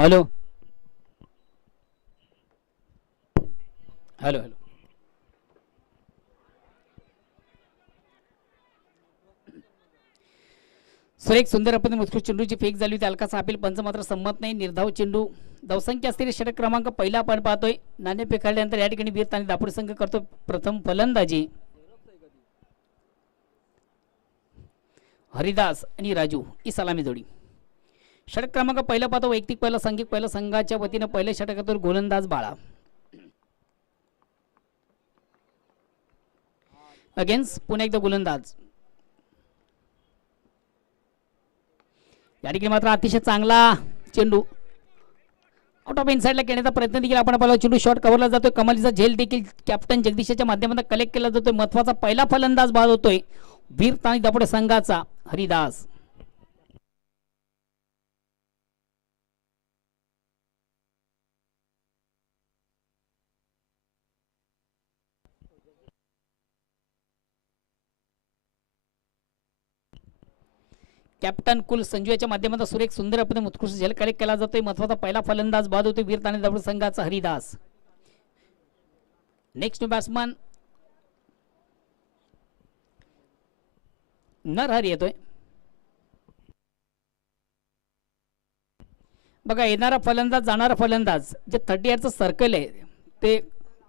Hello hello hello. Sir एक सुंदर आपण उत्कृष्ट चेंडूची फेक झाली होती. अलका सापील पंच मात्र संमत नाही. निर्धाव चेंडू धावसंख्या असलेले षटक क्रमांक पहिला आपण पाहतोय. नाणेफेक काढल्यानंतर या ठिकाणी वीर आणि दापोडी संघ करतो प्रथम फलंदाजी. हरिदास आणि राजू ही सलामी जोडी. षटक क्रमांक पहिला पाहतो. वैयक्तिक पहिला सांघिक पहिला संघाच्या वतीनं पहिल्या षटकातून गोलंदाज बाळा अगेन्स्ट पुन्हा एकदा गोलंदाज. या ठिकाणी मात्र अतिशय चांगला चेंडू आउट ऑफ इनसाइडला खेळण्याचा प्रयत्न देखील आपण पाहिला. चेंडू शॉट कव्हरला जातोय. कमालीचा झेल देखील कॅप्टन जगदीशच्या माध्यमातून कलेक्ट केला जातोय. महत्वाचा पहिला फलंदाज बाद होतोय वीर आणि दापोडे संघाचा हरिदास. कॅप्टन कुल संजूच्या माध्यमातून सुरेख सुंदर आपण उत्कृष्ट झेल कलेक्ट केला जातोय. महत्वाचा पहिला फलंदाज बाद होतोय वीर आणि दापोडे संघाचा हरिदास. नेक्स्ट बॅट्समन नरहरी येतोय. बघा येणारा फलंदाज जाणारा फलंदाज जे 30 यार्डचं सर्कल आहे ते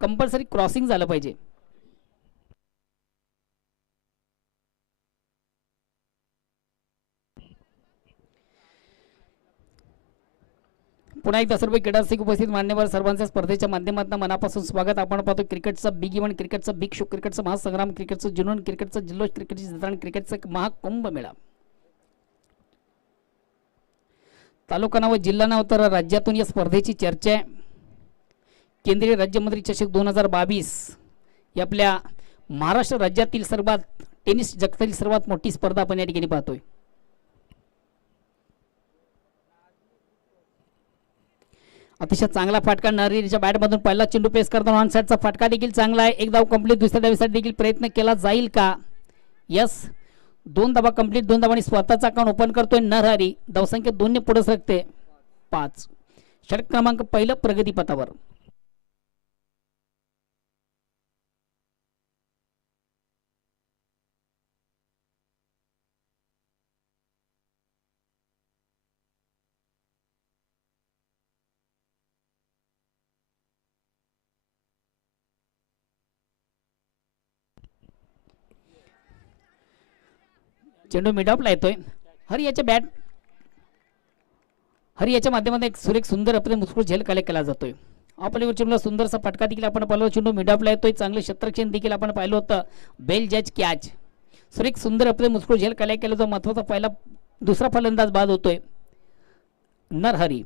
कंपल्सरी क्रॉसिंग झालं पाहिजे. पुन्हा एकदा सर्व क्रीडारसिक उपस्थित मान्यवर सर्वांच्या स्पर्धेच्या माध्यमातून मनापासून स्वागत. आपण पाहतो क्रिकेटचा बिग इव्हेंट, क्रिकेटचा बिग शो, क्रिकेटचा महासंग्राम, क्रिकेटचं जुनून, क्रिकेटचा जिल्लोष, क्रिकेटची जत्रा, क्रिकेटचा महाकुंभ मेळा. तालुका नाव जिल्हा नाव तर राज्यातून या स्पर्धेची चर्चा आहे. केंद्रीय राज्यमंत्री चषक 2022 ही आपल्या महाराष्ट्र राज्यातील सर्वात टेनिस जगतातील सर्वात मोठी स्पर्धा आपण या ठिकाणी पाहतोय. अतिशय चांगला फटका नरहरीच्या बॅटमधून पहिला चेंडू पेस करताना ऑन साइडचा फटका देखील चांगला आहे. एक धाव कंप्लीट. दुसऱ्या धावीसाठी देखील प्रयत्न केला जाईल का? यस, 2 धावा कंप्लीट. 2 धावांनी स्वतःचा अकाउंट ओपन करतोय नरहरी. धावसंख्या 2 ने पुढे सरकते 5. षटक क्रमांक पहिलं प्रगतीपथावर. चेंडू मिडऑफला येतोय. हरी याच्या माध्यमातून एक सुरेख सुंदर आपले मुस्कुळ झेल कलेक्ट केला जातोय. आपल्यावर चेंडूला सुंदरसा फटका देखील आपण पाहिलो. चेंडू मिडऑफला येतोय. चांगले क्षेत्ररक्षण देखील आपण पाहिलं होतं. बेल जज कॅच. सुरेख सुंदर आपले मुस्कुळ झेल कलेक्ट केला. जो महत्वाचा पहिला दुसरा फलंदाज बाद होतोय नरहरी.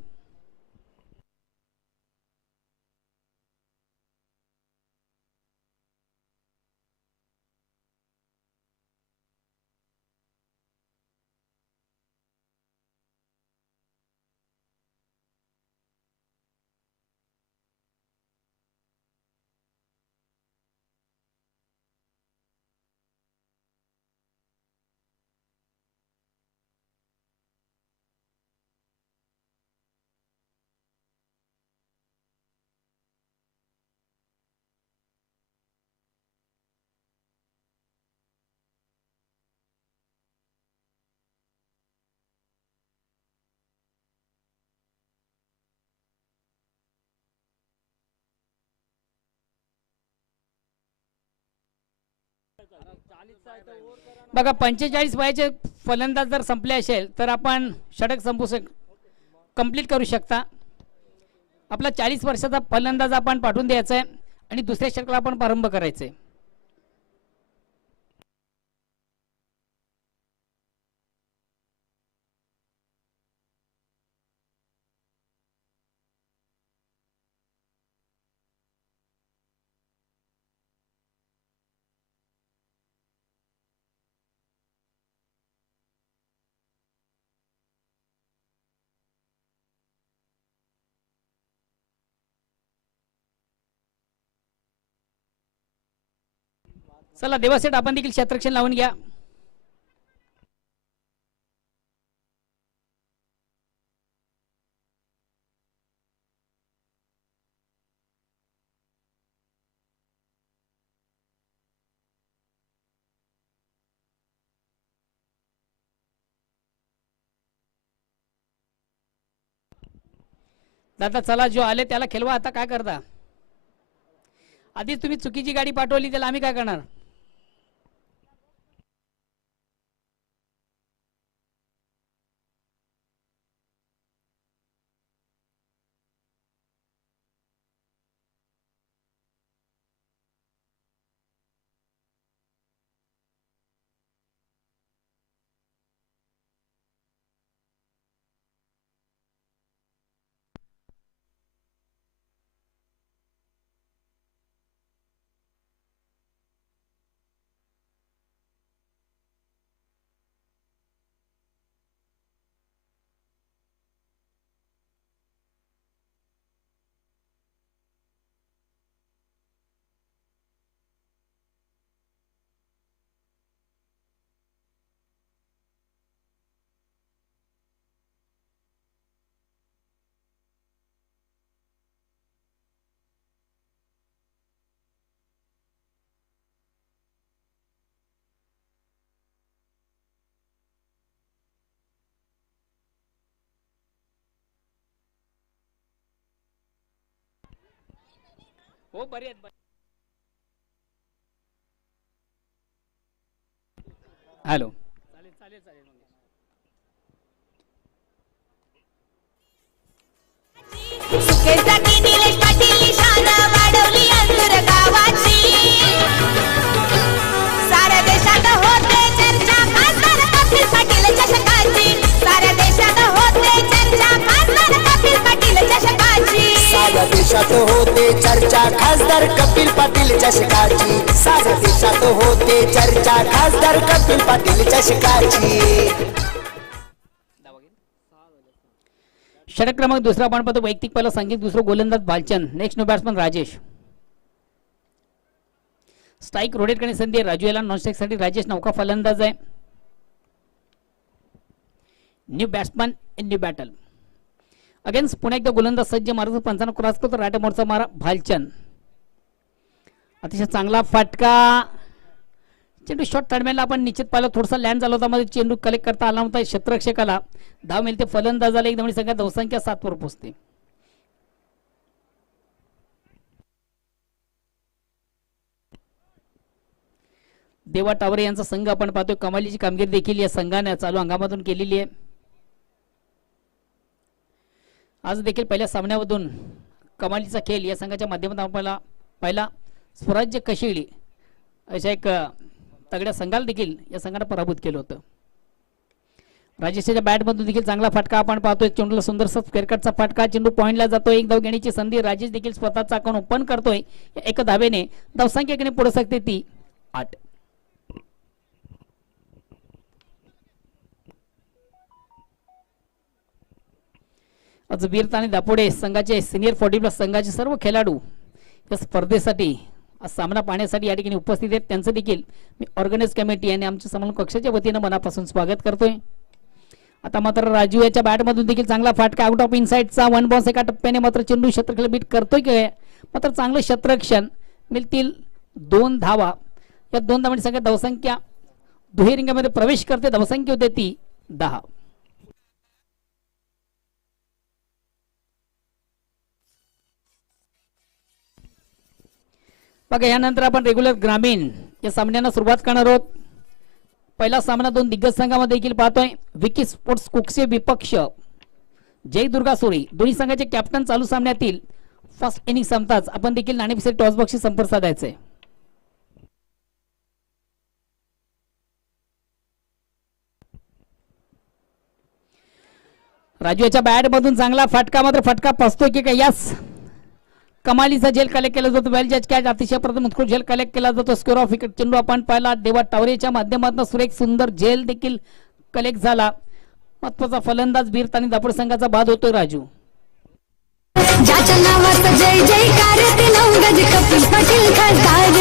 बघा 45 वयाचे फलंदाज जर संपले असेल तर आपण षटक कंप्लीट करू शकता. आपला 40 वर्षाचा फलंदाज आपण पाठवून द्यायचा आहे आणि दुसऱ्या षटकाला आपण प्रारंभ करायचा आहे. चला देवासेठ आपण देखील क्षेत्ररक्षण लावून घ्या. दादा चला, जो आले त्याला खेळवा. आता काय करता? आधीच तुम्ही चुकीची गाडी पाठवली, त्याला आम्ही काय करणार? हो, बरे आहेत. हॅलो. चालेल चालेल चालेल. सुकेसाठी निलेश पाटील निशाणा वाढवली अंधुर गावाची. साऱ्या देशात होते चर्चा खासदार कपिल पाटील चषकाची. साऱ्या देशात होते चर्चा खासदार कपिल पाटील चषकाची. साऱ्या देशात होते चर्चा खासदार कपिल पाटील चषकाची. साऱ्या देशात होते चर्चा खासदार कपिल पाटील चषकाची. षटक क्रमांक दुसरा आपण पाहतो. वैयक्तिक पहिला संगीत, दुसरं गोलंदाज Bhalchand, next new batsman Rajesh. Strike rotate करण्याची संधी आहे राजू याला. नॉन स्ट्राईक साठी राजेश नौका फलंदाज आहे. New batsman in new battle. Against पुन्हा एकदा गोलंदाज सज्ज मारतो. पंचांना क्रॉस करतो. राईट मोरचा मारा भालचंद. अतिशय चांगला फटका. चेंडू शॉर्ट टर्मिनला आपण निश्चित पाहिलं, थोडासा लँड झाला होता, मध्ये चेंडू कलेक्ट करता आला नव्हता क्षेत्ररक्षकाला. धाव मिळते फलंदाजाला. एक धावणी संख्या धावसंख्या 7 वर पोहोचते. देवा टावरे यांचा संघ आपण पाहतोय. कमालीची कामगिरी देखील या संघाने चालू हंगामातून केलेली आहे. आज देखील पहिल्या सामन्यामधून कमालीचा खेळ या संघाच्या माध्यमातून आपल्याला पहिला स्वराज्य कशिळी अशा एक तगड्या संघाला देखील या संघाने पराभूत केलं होतं. राजेशच्या बॅटमधून देखील चांगला फटका आपण पाहतोय. चेंडूला सुंदरसा स्क्वेअरकटचा फटका. चेंडू पॉईंटला जातोय. एक धाव घेण्याची संधी. राजेश देखील स्वतःचा अकाउंट ओपन करतोय. एका धावेने धावसंख्येकडे पुढे सकते ती 8. आज वीरता आणि दापोडे संघाचे सिनियर 40+ संघाचे सर्व खेळाडू या स्पर्धेसाठी आज सामना पाहण्यासाठी या ठिकाणी उपस्थित आहेत. त्यांचं देखील मी ऑर्गनाइज कमिटी आणि आमच्या समन्वय कक्षाच्या वतीनं मनापासून स्वागत करतोय. आता मात्र राजू याच्या बॅटमधून देखील चांगला फटका. आउट ऑफ इनसाइडचा 1 बॉन्स. एका टप्प्याने मात्र चेंडू क्षेत्ररक्षण बीट करतोय की मात्र चांगलं क्षेत्ररक्षण. मिळतील 2 धावा. या 2 धावांची संख्या धावसंख्या दुहेरी रिंगामध्ये प्रवेश करते. धावसंख्या होते ती 10. बघा, यानंतर आपण रेग्युलर ग्रामीण या सामन्यांना सुरुवात करणार आहोत. पहिला सामना 2 दिग्गज संघामध्ये देखील पाहतोय. विकी स्पोर्ट्स कुकसे विपक्ष जय दुर्गा सोळी. दोन्ही संघाचे कॅप्टन चालू सामन्यातील फर्स्ट इनिंग संपताच आपण देखील नाणेफेक टॉस बॉक्सशी संपर्क साधायचे. राजू याच्या बॅट मधून चांगला फटका. मात्र फटका फसतोय की काय? यास कमालीचा झेल कलेक्ट केला जातो. वेल जज कॅच. अतिशय प्रथम उत्कृष्ट झेल कलेक्ट केला जातो. Square of wicket. चेंडू आपण पाहिला. देवा टावरेच्या माध्यमातून सुरेख सुंदर झेल देखील कलेक्ट झाला. महत्वाचा फलंदाज बीर आणि दापोड संघाचा बाद होतोय राजू. ज्याच्या नावाचा जय जयकार ते नवगज कपिल पाटील खासदार.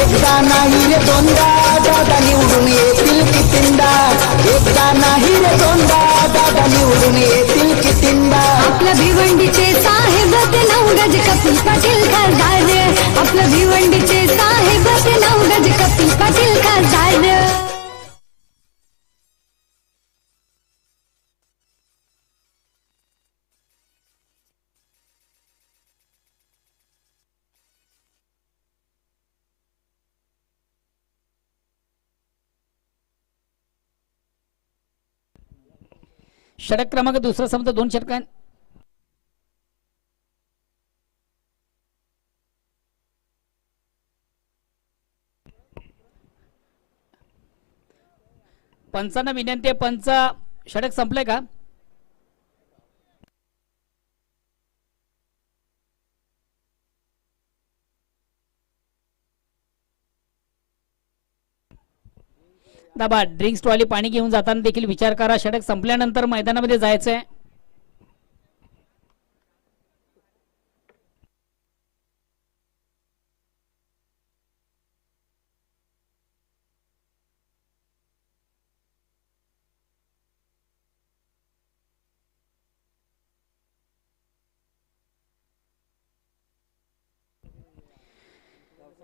एकदा नाही रे दोनदा दादा निवडून येतील कितींदा. एकदा नाही रे दोनदा दादा निवडून येतील कितींदा. आपल्या भिवंडीचे साहेब ते नवगज कपिल पाटील खासदार. आपल्या भिवंडीचे साहेब ते नवगज कपिल पाटील खासदार. षटक क्रमांक दुसरा संपत 2 षटकां पंचांना विनंती आहे, पंच षटक संपले का? दाबा ड्रिंक्स ट्रॉली पाणी घेऊन जाताना देखील विचार करा. षटक संपल्यानंतर मैदानामध्ये जायचंय.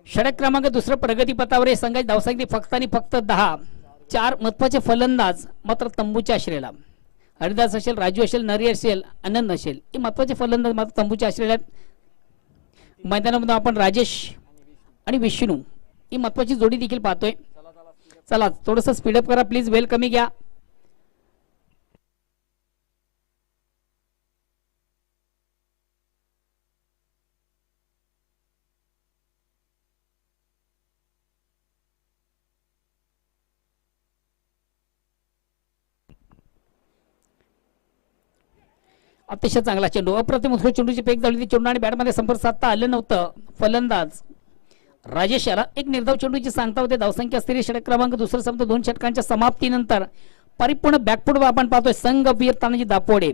षटक क्रमांक दुसरं प्रगतीपथावर हे संघाची धावसंख्या फक्त आणि फक्त 10. 4 महत्वाचे फलंदाज मात्र तंबूच्या आश्रयाला. हरिदास असेल, राजू असेल, नरी असेल, आनंद असेल, हे महत्वाचे फलंदाज मात्र तंबूच्या आश्रयाला. मैदानामध्ये आपण राजेश आणि विष्णू ही महत्वाची जोडी देखील पाहतोय. चला थोडस स्पीडअप करा प्लीज, वेल कमी घ्या. अतिशय चांगला चेंडू, अप्रतिम उत्कृष्ट चेंडूची फेक झाली. चेंडू आणि बॅटमध्ये संपर्क साधता आलं नव्हतं. फलंदाज राजेश याला एक निर्धाव चेंडूची सांगता होते. धावसंख्या स्थिर. षटक क्रमांक दुसरं संपत 2 षटकांच्या समाप्तीनंतर परिपूर्ण बॅकफुट आपण पाहतोय संघवीर तानाजी दापोडे.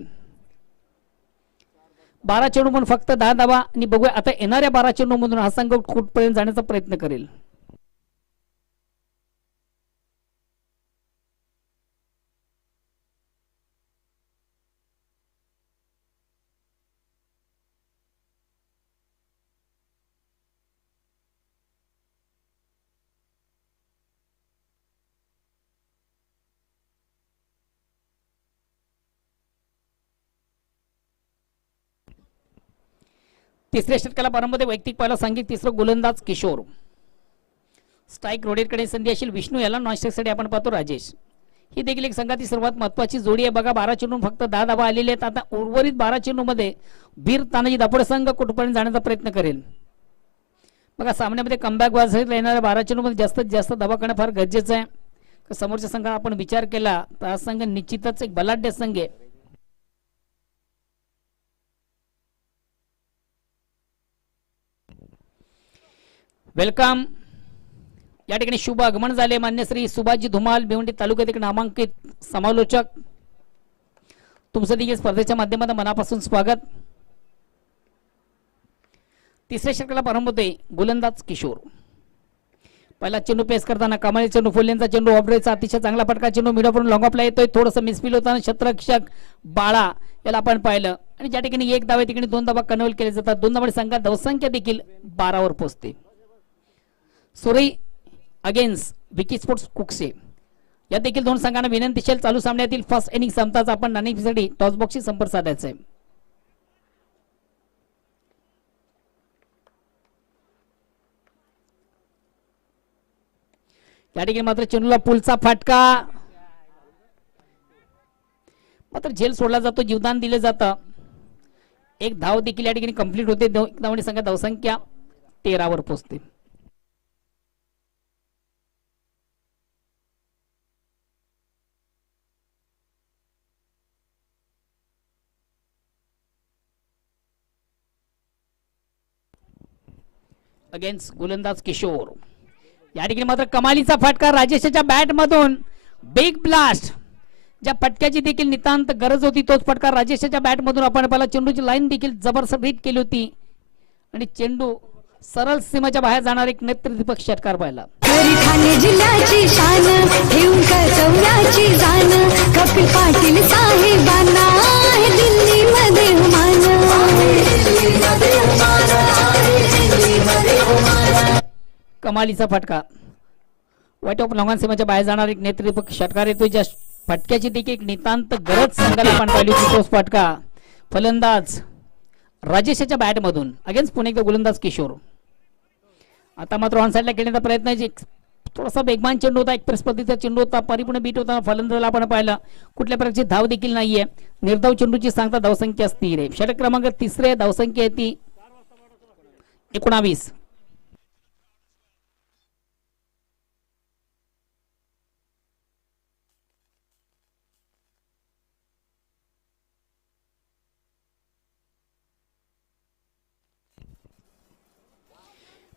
12 चेंडू पण फक्त 10 धावा. आणि बघूया आता येणाऱ्या 12 चेंडू मधून हा संघ कुठपर्यंत जाण्याचा प्रयत्न करेल. तिसऱ्या षटकाला प्रारंभामध्ये वैयक्तिक पहिला सांघिक. तिसरं गोलंदाज किशोर. स्ट्राईक रोडेकडे संधी असेल विष्णू याला. नॉन स्ट्राईकसाठी आपण पाहतो राजेश. ही देखील एक संघाची सर्वात महत्वाची जोडी आहे. बघा 12 चेंडू फक्त 10 धावा आलेले आहेत. आता उर्वरित 12 चेंडू मध्ये वीर तानाजी दापोडे संघ कुठपर्यंत जाण्याचा प्रयत्न करेल. बघा सामन्यामध्ये कमबॅक वाजत येणाऱ्या 12 चेंडू मध्ये जास्तीत जास्त धावा करणं फार गरजेचं आहे. समोरच्या संघात आपण विचार केला तर हा संघ निश्चितच एक बलाढ्य संघ आहे. वेलकम. या ठिकाणी शुभ आगमन झाले मान्य श्री सुभाषजी धुमाल, भिवंडी तालुक्यातील नामांकित समालोचक. तुमचं देखील स्पर्धेच्या माध्यमातून मनापासून स्वागत. तिसऱ्या षटकाला प्रारंभ होते. गोलंदाज किशोर. पहिला चेंडू पेस करताना कमाली चेंडू, फुल्यांचा चेंडू, ऑब्रेचा अतिशय चांगला फटका चेंडू मिडॉपरून लॉंग ऑफला येतोय. थोडंसं मिसफिल होताना क्षेत्ररक्षक बाळा याला आपण पाहिलं. आणि ज्या ठिकाणी 1 धाव ठिकाणी 2 धावा कन्व्हर्ट केले जातात. 2 धावांची संख्या धावसंख्या देखील 12 वर पोहोचते. सुरई अगेन्स्ट विकी स्पोर्ट्स कुकसे या देखील 2 संघांना विनंतीशील चालू सामन्यातील फर्स्ट इनिंग संपताच आपण नाणेफेकीसाठी टॉस बॉक्सशी संपर्क साधायचा आहे. या ठिकाणी मात्र चेंडूला पुलचा फटका, मात्र झेल सोडला जातो, जीवदान दिले जातं. 1 धाव देखील या ठिकाणी कंप्लीट होते. धावणी संख्या धावसंख्या 13 वर पोहोचते. अगेन्स्ट गोलंदाज किशोर. या ठिकाणी मात्र कमालीचा फटका राजेशच्या बॅट मधून. Big blast. ज्या फटक्याची देखील नितांत गरज होती तोच फटका राजेशच्या बॅट मधून आपण पाहिला. चेंडूची लाईन देखील जबरदस्त हिट केली होती आणि चेंडू सरळ सीमेच्या बाहेर जाणार एक नेत्रदीपक षटकार पाहिला. ठाणे जिल्ह्याची शान घेऊन करवण्याची जाण कपिल पाटील साहेबांना आहे दिल्लीमध्ये हुमान. कमालीचा फटका. वाईट ऑफ लॉंगॉन सीमेच्या बाहेर जाणार एक नेत्रदीपक षटकार येतो. ज्या फटक्याची देखील एक नितांत गरज संघाला आपण पाहिली होती तोच फटका. फलंदाज राजेशच्या बॅट मधून अगेन्स्ट पुणे एकदा गोलंदाज किशोर. आता मात्र ऑन साइडला खेळण्याचा प्रयत्न. थोडासा वेगवान चेंडू होता, एक्सप्रेस पद्धतीचा चेंडू होता, परिपूर्ण बीट होताना फलंदाजाला आपण पाहिलं. कुठल्या प्रकारची धाव देखील नाहीये. निर्धाव चेंडूची सांगता धावसंख्या स्थिर आहे. षटक क्रमांक 3 धावसंख्या आहे ती 19.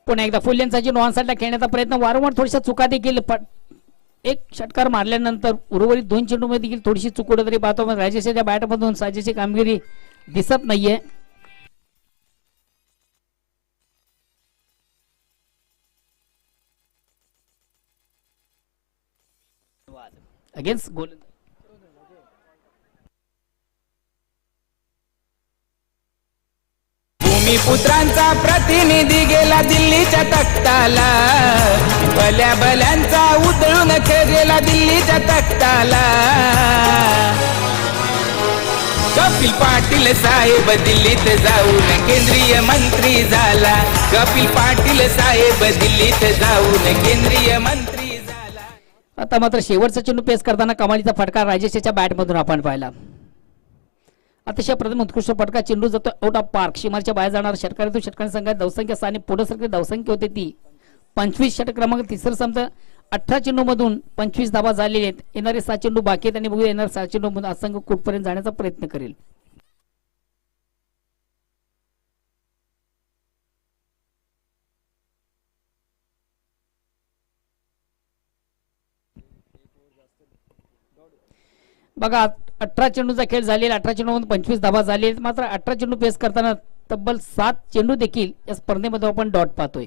पुन्हा एकदा फुल्यांचा चेंडू ऑन साईडला खेळण्याचा प्रयत्न, वारंवार थोड्याशा चुका देखील एक षटकार मारल्यानंतर उर्वरित 2 चेंडूमध्ये देखील थोडीशी चूक कुठेतरी पाहतो. पण राजेशच्या बॅटमधून साजेशी कामगिरी दिसत नाहीये. अगेन्स्ट गोल भूमिपुत्रांचा प्रतिनिधी गेला दिल्लीच्या तख्ताला, भल्या भल्यांचा उधळून खेळ गेला दिल्लीच्या तख्ताला. कपिल पाटील साहेब दिल्लीत जाऊन केंद्रीय मंत्री झाला. कपिल पाटील साहेब दिल्लीत जाऊन केंद्रीय मंत्री झाला. आता मात्र शेवटचा चेंडू पेस करताना कमालीचा फटका राजेशच्या बॅटमधून आपण पाहिला. अतिशय प्रथम उत्कृष्ट फटका, चेंडू जातो आउट ऑफ पार्क. सीमाच्या बाहेर जाणार षटकारातून षटकांच्या संघात धावसंख्या स्थानी पुढे सरकली धावसंख्या होती ती 25. षटक क्रमांक 3 संपत 18 चेंडू मधून 25 धावा झालेले आहेत. येणारे 7 चेंडू बाकी आहेत आणि बघूया येणार 7 चेंडू मधून संघ कुठपर्यंत जाण्याचा प्रयत्न करेल. बघा 18 चेंडूचा खेळ झालेला, 18 चेंडू मधून 25 धावा झाले. मात्र 18 चेंडू पेस करताना तब्बल 7 चेंडू देखील या स्पर्धेमध्ये आपण डॉट पाहतोय.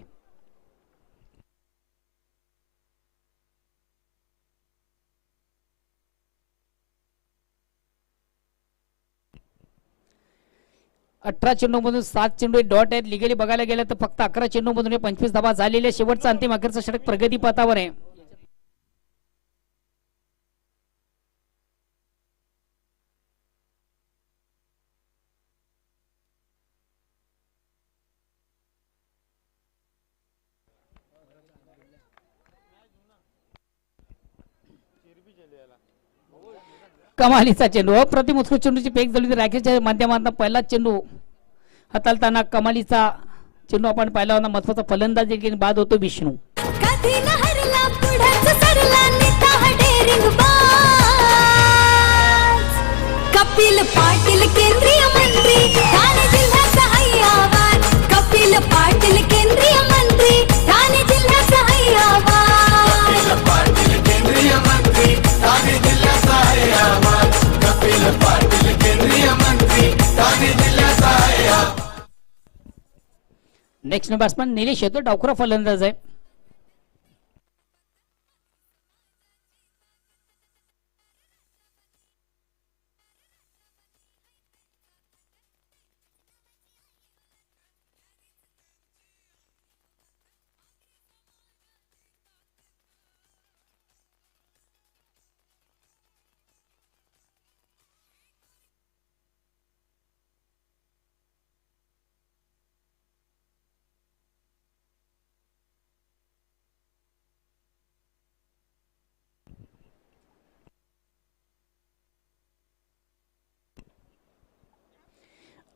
अठरा चेंडू मधून 7 चेंडू डॉट आहेत. लिगली बघायला गेलं तर फक्त 11 चेंडू मधून 25 धावा झालेले. शेवटचा अंतिम अखेरचा षटक प्रगती पथावर आहे. कमालीचा चेंडू, अप्रतिम उत्कृष्ट चेंडूची पेक झाली रॅकेटच्या माध्यमातून पहिला चेंडू हाताळताना कमालीचा चेंडू आपण पाहिला होता. महत्वाचा फलंदाज देखील बाद होतो विष्णू. कधी न हरला पुढंच सरला नेता हा डेअरिंग बाज. कपिल पाटील केंद्रीय मंत्री ठाणे जिल्ह्याचा हैयावान. कपिल पाटील केंद्रीय मंत्री ठाणे जिल्ह्याचा हैयावान. कपिल पाटील केंद्रीय मंत्री ठाणे जिल्ह्याचा हैयावान. कपिल पाटील केंद्रीय मंत्री ठाणे जिल्ह्याचा हैयावान. नेक्स्ट बॅट्समन निलेश येतो, डावखुरा फलंदाज आहे.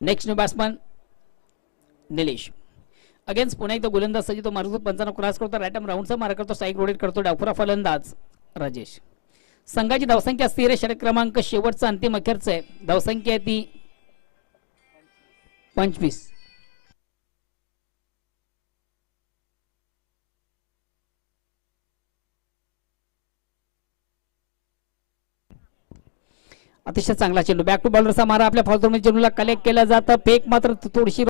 नेक्स्ट बॅट्समन निलेश अगेन्स्ट पुन्हा एकदा गोलंदाज सजी तो मार्ग 55 क्रॉस करतो. रॅटम राऊंडचा मार करतो, स्ट्राईक रोटेट करतो. डावखुरा फलंदाज राजेश. संघाची धावसंख्या स्थिर आहे. षटक क्रमांक शेवटचा अंतिम अखेरचा आहे. धावसंख्या आहे ती 25. अतिशय चांगला चेंडू, बॅक टू बॉलरचा मारा आपल्या फॉलोमध्ये चेंडूला कलेक्ट केला जातं. फेक मात्र थोडीशी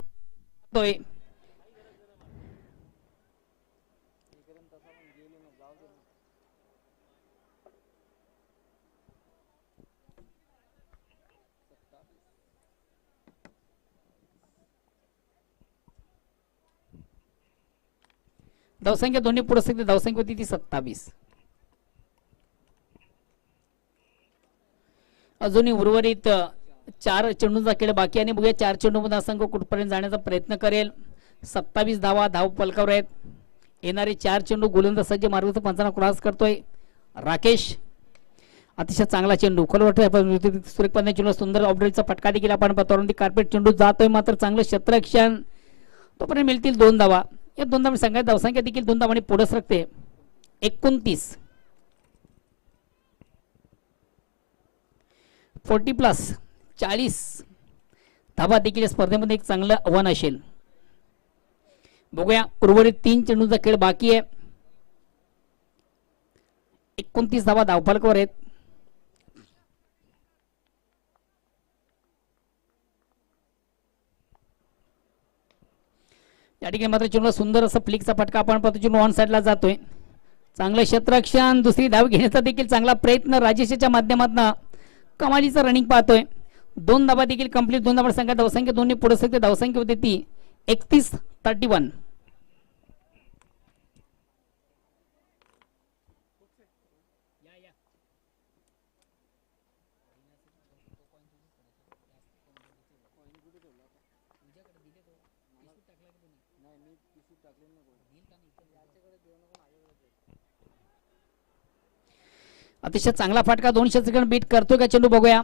धावसंख्या दोन्ही पुढे असते. धावसंख्या होती ती 27. अजूनही उर्वरित 4 चेंडूंचा खेळ बाकी आणि बघूया 4 चेंडूमध्ये संघ कुठपर्यंत जाण्याचा प्रयत्न करेल. 27 धावा धाव फलकावर आहेत. येणारे 4 चेंडू गोलंदाज सज्ज मार्गस्थ पंचांना क्रॉस करतोय राकेश. अतिशय चांगला चेंडू खोलवट सुरेख पंधरा चेंडू सुंदर ऑपरेटचा फटका देखील आपण पाहतो. कार्पेट चेंडू जातोय मात्र चांगलं क्षेत्ररक्षण. तोपर्यंत मिळतील 2 धावा. या 2 धावांनी संघाची धावसंख्या देखील 2 धावांनी पुढे सरकते 29. 40+ 40 धावा देखील या स्पर्धेमध्ये एक चांगलं आव्हान असेल. बघूया उर्वरित 3 चेंडूचा खेळ बाकी आहे. 29 धावा धावफलकावर आहेत. या ठिकाणी मात्र चेंडूला सुंदर असं फ्लिकचा फटका आपण पाहतो. चेंडू ऑन साईडला जातोय. चांगलं क्षेत्ररक्षण. दुसरी धाव घेण्याचा देखील चांगला प्रयत्न राजेशच्या माध्यमातून कमालीचं रनिंग पाहतोय. 2 धावा देखील कंप्लीट. 2 धावा संख्या धावसंख्या दोन्ही पुढे सरकते. धावसंख्या होती ती 31-31. अतिशय चांगला फटका 2 क्षेत्ररक्षण बीट करतोय का चेंडू बघूया.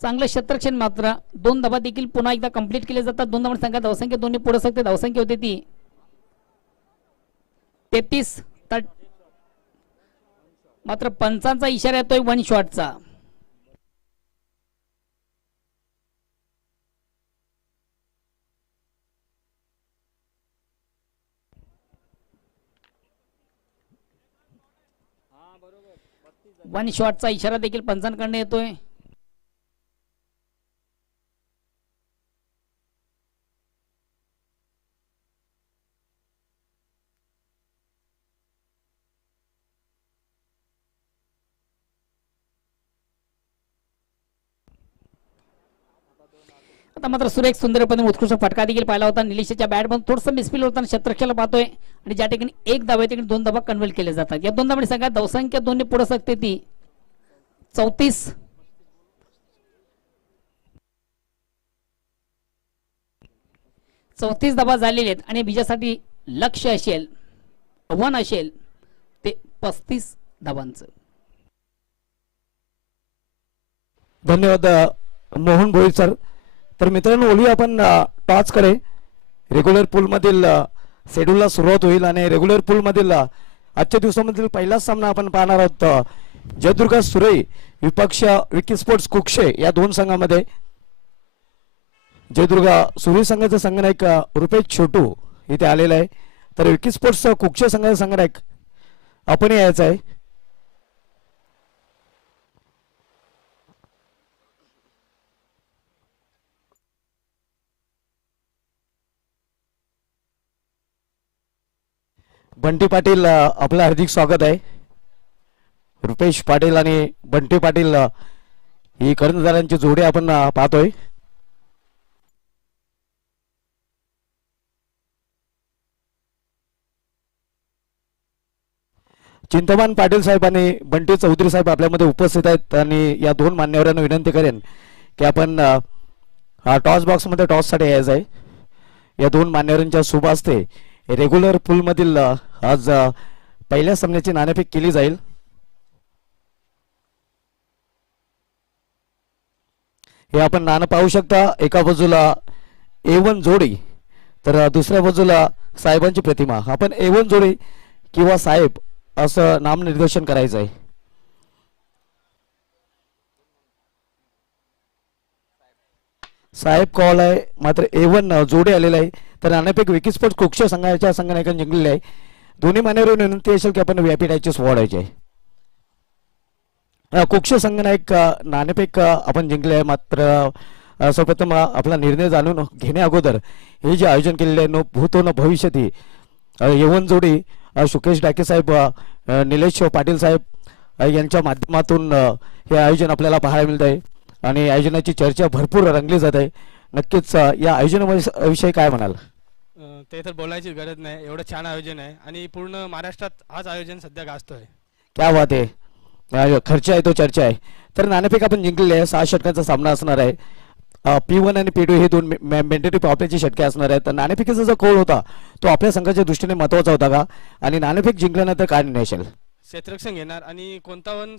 चांगलं क्षेत्ररक्षण मात्र 2 धावा देखील पुन्हा एकदा कंप्लीट केले जातात. 2 धावा संख्या धावसंख्या दोन्ही पुढे सरकते. धावसंख्या होती ती 33. मात्र पंचांचा इशारा येतोय 1 शॉटचा. वन शॉटचा इशारा देखील पंचांकडून येतोय. आता मात्र सुरेख सुंदरपणे उत्कृष्ट फटका देखील पाहिला होता. निलेशच्या बॅटमधून थोडंसं मिसफिल होताना क्षेत्ररक्षणाला पाहतोय आणि ज्या ठिकाणी 1 धावा ठिकाणी 2 धावा कन्व्हर्ट केले जातात. या 2 धावांनी संघात धावसंख्या दोन्ही पुढे सरकते ती 34. 34 धावा झालेले आहेत आणि विजयासाठी लक्ष्य असेल आव्हान असेल ते 35 धावांचं. धन्यवाद मोहन भोईर सर. तर मित्रांनो ओळी आपण टॉस कडे रेग्युलर पूल मधील शेड्यूलला सुरुवात होईल आणि रेग्युलर पूल मधील आजच्या दिवसामधील पहिलाच सामना आपण पाहणार आहोत. जयदुर्गा सुरई विपक्ष विकी स्पोर्ट्स कुक्षे या 2 संघामध्ये. जयदुर्गा सुरई संघाचा संघनायक रुपेश छोटू इथे आलेला आहे. तर विकी स्पोर्ट्स कुक्षे संघाचा संघनायक आपण यायचा आहे. बंटी पाटील आपलं हार्दिक स्वागत आहे. रुपेश पाटील आणि बंटी पाटील ही कर्णधारांची जोडी आपण पाहतोय. चिंतामण पाटील साहेब आणि बंटी चौधरी साहेब आपल्यामध्ये उपस्थित आहेत आणि या 2 मान्यवरांना विनंती करेन की आपण टॉस बॉक्स मध्ये टॉस साठी यायचं आहे. या 2 मान्यवरांच्या शुभ हस्ते रेग्युलर पूल मधील आज पहिल्या सामन्याची नाणेफेक केली जाईल. हे आपण नाणं पाहू शकता. एका बाजूला A1 जोडी तर दुसऱ्या बाजूला साहेबांची प्रतिमा. आपण A1 जोडी किंवा साहेब असं नामनिर्देशन करायचं आहे. साहेब कॉल आहे मात्र A1 जोडी आलेला आहे. तर नाणेफेक विकी स्पोर्ट्स कुक्ष संघाच्या संघनायकांनी जिंकलेले आहे. दोन्ही मान्यवर विनंती असेल की आपण व्हीआयपी टाईपचे सोडायचे आहे. कुक्ष संघनायक नाणेफेक आपण जिंकले आहे. मात्र सर्वप्रथम आपला निर्णय जाणून घेण्या अगोदर हे जे आयोजन केलेले आहे नो भूतो न भविष्यती A1 जोडी सुकेश डाके साहेब निलेश पाटील साहेब यांच्या माध्यमातून हे आयोजन आपल्याला पाहायला मिळत आहे आणि आयोजनाची चर्चा भरपूर रंगली जात आहे. नक्कीच या आयोजनाविषयी काय म्हणाल? ते तर बोलायची गरज नाही. एवढं छान आयोजन आहे आणि पूर्ण महाराष्ट्रात हाच आयोजन सध्या गाजतोय. क्या बात आहे. खर्च आहे तो चर्चा आहे. तर नाणेफेक आपण जिंकलेली आहे. 6 षटकांचा सामना असणार आहे. P1 आणि P2 हे 2 मॅन्डेटरी पावत्याचे षटके असणार आहेत. तर नाणेफेकीचा जो कौल होता तो आपल्या संघाच्या दृष्टीने महत्त्वाचा होता का आणि नाणेफेक जिंकल्यानंतर काय निर्णय असेल? क्षेत्ररक्षण घेणार आणि कोणता पण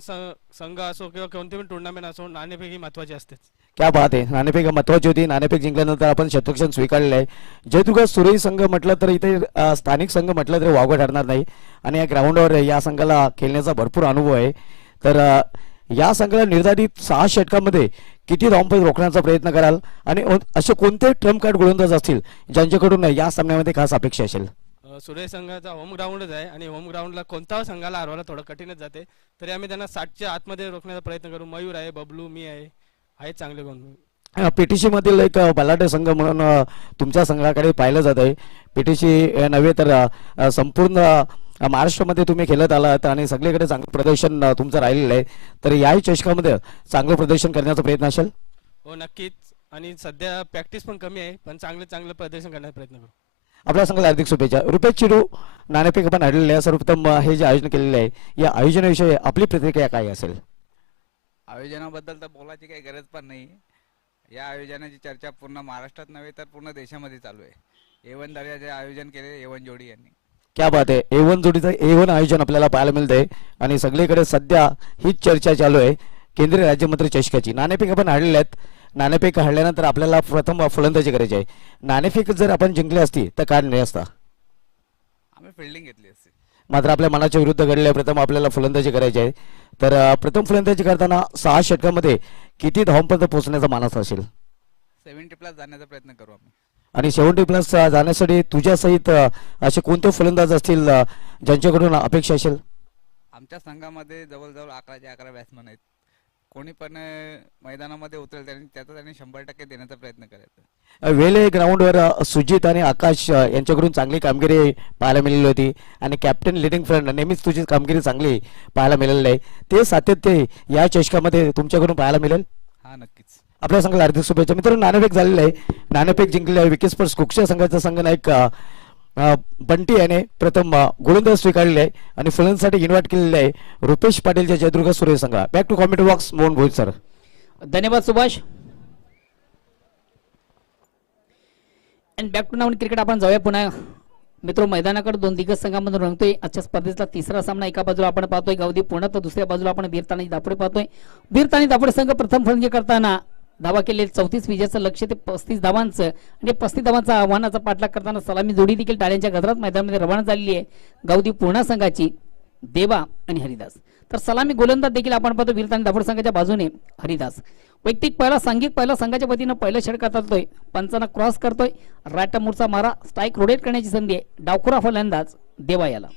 संघ असो किंवा कोणती पण टुर्नामेंट असो नाणेफेक ही महत्त्वाची असतेच. क्या बात आहे. नाणेफेक महत्त्वाची होती. नाणेफेक जिंकल्यानंतर आपण क्षेत्ररक्षण स्वीकारलेलं आहे. जयदुर्ग सुरेई संघ म्हटलं तर इथे स्थानिक संघ म्हटलं तरी वावगं ठरणार नाही आणि या ग्राउंडवर या संघाला खेळण्याचा भरपूर अनुभव आहे. तर या संघाला निर्धारित 6 षटकांमध्ये किती धावपळ रोखण्याचा प्रयत्न कराल आणि असे कोणते ट्रम्प कार्ड गोलंदाज असतील ज्यांच्याकडून या सामन्यामध्ये खास अपेक्षा असेल? सुरेश संघाचा होम ग्राउंडच आहे आणि होम ग्राउंडला कोणत्याही संघाला हरवायला थोडं कठीणच जाते. तरी आम्ही त्यांना 60च्या आतमध्ये रोखण्याचा प्रयत्न करू. मयूर आहे, बबलू, मी आहे चांगले गुण. पीटीसी मधील एक बलाढ्य संघ म्हणून तुमच्या संघाकडे पाहिलं जात आहे. पीटीसी नव्हे तर संपूर्ण महाराष्ट्रामध्ये तुम्ही खेळत आलात आणि सगळीकडे चांगलं प्रदर्शन तुमचं राहिलेलं आहे. तर याही चषकामध्ये चांगलं प्रदर्शन करण्याचा प्रयत्न असेल? हो नक्कीच. आणि सध्या प्रॅक्टिस पण कमी आहे पण चांगलं प्रदर्शन करण्याचा प्रयत्न करू. आपल्या संघाला हार्दिक शुभेच्छा. रुपेश चिरू, नाणेफेक आपण हरलेले आहे. सर्वप्रथम हे जे आयोजन केलेलं आहे या आयोजनाविषयी आपली प्रतिक्रिया काय असेल? आयोजनाबद्दल तर बोलायची काही गरज पण नाही. या आयोजनाची चर्चा पूर्ण महाराष्ट्रात नव्हे तर पूर्ण देशामध्ये चालू आहे. A1 दर्जाचे आयोजन केले A1 जोडी यांनी. क्या बात आहे. A1 जोडीचं A1 आयोजन आपल्याला पाहायला मिळतंय आणि सगळीकडे सध्या हीच चर्चा चालू आहे केंद्रीय राज्यमंत्री चषकाची. नाणेफेक आपण हरलेले आहेत. नाणेफेक हरल्यानंतर आपल्याला प्रथम फलंदाजी करायची आहे. नाणेफेक जर आपण जिंकली असती तर काय निर्णय असता? आम्ही फिल्डिंग घेतली असते. मात्र आपल्या मनाच्या विरुद्ध घडले. प्रथम आपल्याला फलंदाजी करायची आहे. तर प्रथम फलंदाजी करताना 6 षटकामध्ये किती धावांपर्यंत पोहोचण्याचा मानस असेल? 70+ जाण्याचा प्रयत्न करू आम्ही. आणि 70+ जाण्यासाठी तुझ्या सहित असे कोणते फलंदाज असतील ज्यांच्याकडून अपेक्षा असेल? आमच्या संघामध्ये जवळजवळ 11चे 11 बॅट्समन आहेत. कोणी पण मैदानामध्ये उतरेल त्यांनी 100% देण्याचा प्रयत्न करायचा. वेले ग्राउंडवर सुजित आणि आकाश यांच्याकडून चांगली कामगिरी पाहायला मिळाली होती आणि कॅप्टन लिडिंग फ्रंट नेहमीच तुझी कामगिरी चांगली पाहायला मिळालेली आहे. ते सातत्य या चषकामध्ये तुमच्याकडून पाहायला मिळेल? हा नक्कीच. आपल्या संघाला हार्दिक शुभेच्छा. मित्रांनो, नाणेफेक झालेलं आहे. नाणेफेक जिंकलेलं आहे. विकी स्पोर्ट्स कुकच्या संघाचा संघनायक बंटी याने प्रथम गोलंदाज स्वीकारलेले आहे आणि फलंदाजीसाठी इन्व्हाइट केलेले आहे रुपेश पाटीलच्या जयदुर्ग सुरेश संघ. Back to commentary box, Mohan Bhoir sir. धन्यवाद सुभाष. अँड बॅक टू नाऊन क्रिकेट आपण जाऊया पुन्हा. मित्र, मैदानाकडे 2 दिग्गज संघांमधून रंगतोय. आजच्या स्पर्धेचा तिसरा सामना. एका बाजूला आपण पाहतोय गावदी पुणे तर दुसऱ्या बाजूला आपण वीर तानाजी दापोडे पाहतोय. वीर तानाजी दापोडे संघ प्रथम फलंदाजी करताना धावा केले. 34 विजयाचं लक्ष्य ते 35 धावांचं आणि 35 धावांचा आव्हानाचा पाठलाग करताना सलामी जोडी देखील टाळ्यांच्या गजरात मैदानामध्ये रवाना झालेली आहे गावदी पूर्णा संघाची देवा आणि हरिदास. तर सलामी गोलंदाज देखील आपण पाहतो वीर तानाजी दापोडे संघाच्या बाजूने हरिदास. वैयक्तिक सांघिक पहिला संघाच्या वतीनं पहिलं षटकात जातोय. पंचांना क्रॉस करतोय. राईट मूरचा मारा स्ट्राईक रोटेट करण्याची संधी आहे. डावखुरा फलंदाज देवा याला.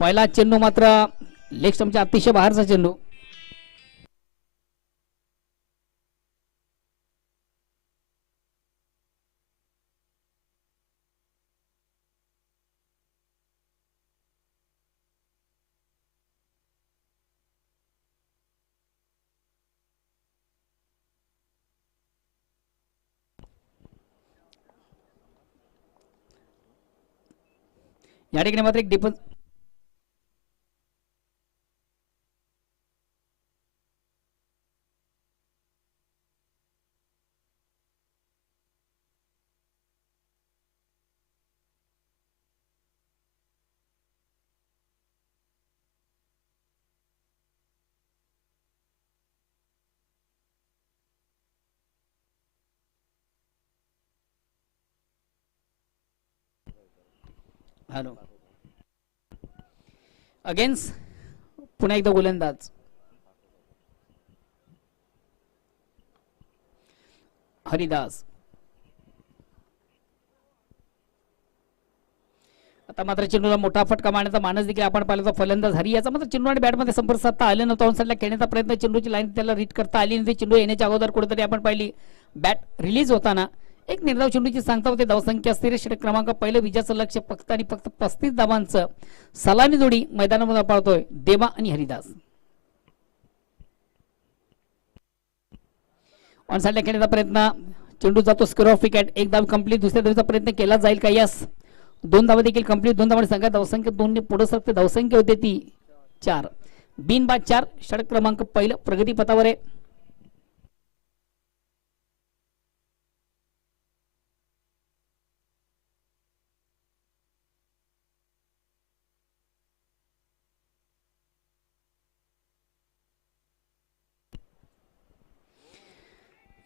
पहिला चेंडू मात्र लेग स्टंपच्या अतिशय बाहेरचा चेंडू. या ठिकाणी मात्र एक डिफेन्स हॅलो अगेन्स्ट पुन्हा एकदा गोलंदाज हरिदास. आता मात्र चेंडूला मोठा फटका मारण्याचा मानस देखील आपण पाहिला. फलंदाज हरी याचा मात्र चेंडू आणि बॅटमध्ये संपर्क साधता आले नव्हता. ऑन साईडला खेळण्याचा प्रयत्न, चेंडूची लाईन त्याला रीड करता आली नाही. चेंडू येण्याच्या अगोदर कुठेतरी आपण पाहिली बॅट रिलीज होताना एक निर्धाव चेंडूची सांगता होते. धावसंख्या स्थिर षटक क्रमांक पहिलं विजयाचं लक्ष फक्त आणि फक्त 35 धावांचं सलामी जोडी मैदानामध्ये पाळतोय देवा आणि हरिदास. ऑन साईडला खेळण्याचा प्रयत्न, चेंडू जातो स्क्वेअर ऑफ विकेट. एक धाव कंप्लीट. दुसऱ्या धावेचा प्रयत्न केला जाईल का? यस. 2 धावा देखील कंप्लीट. 2 धावांनी संघात धावसंख्या 2 ने पुढे सरकते. धावसंख्या होते ती 4. बिनबाद 4 षटक क्रमांक पहिलं प्रगती पथावर आहे.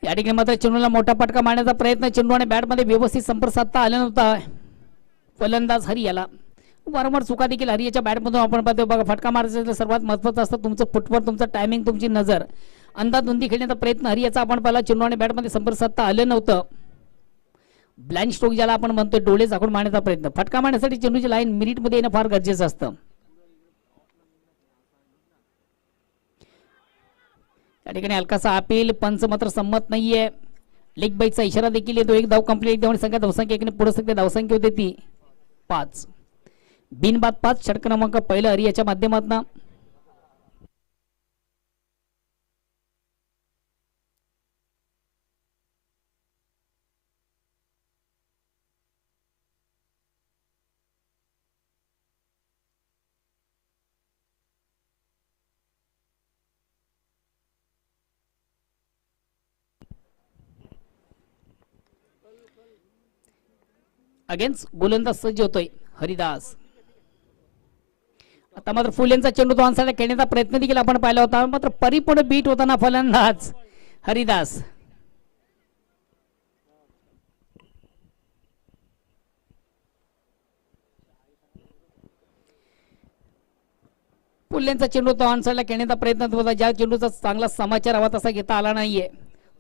या ठिकाणी मात्र चेंडूला मोठा फटका मारण्याचा प्रयत्न, चेंडू आणि बॅटमध्ये व्यवस्थित संपर्क साधता आला नव्हता. फलंदाज हरी याला वारंवार चुका देखील हरियाच्या बॅटमधून आपण पाहतो. बघा फटका मारायचं सर्वात महत्त्वाचं असतं तुमचं फुटवर्क, तुमचं टायमिंग, तुमची नजर. अंधाधुंदी खेळण्याचा प्रयत्न हरियाचा आपण पाहिला, चेंडू आणि बॅटमध्ये संपर्क साधता आलं नव्हतं. ब्लाइंड स्ट्रोक ज्याला आपण म्हणतो, डोळे झाकून मारण्याचा प्रयत्न. फटका मारण्यासाठी चेंडूची लाईन मिनिटमध्ये येणं फार गरजेचं असतं. त्या ठिकाणी हलकासा अपील, पंच मात्र संमत नाहीये. लेग बाईटचा इशारा देखील येतो. एक धाव कंप्लीट, एक धावणी संख्या धावसंख्या एकीने पुढे सकते, धावसंख्या होते ती 5. बिनबाद 5, षटक क्रमांक पहिलं हरियाच्या माध्यमातून. अगेन्स्ट गोलंदाज सज्ज होतोय हरिदास. आता मात्र फुल यांचा चेंडू तो आणसाला खेळण्याचा प्रयत्न देखील आपण पाहिला होता, मात्र परिपूर्ण बीट होताना फलंदाज हरिदास. फुल यांचा चेंडू तो आणसाला खेळण्याचा प्रयत्न होता, ज्या चेंडूचा चांगला समाचार हवा तसा घेता आला नाहीये.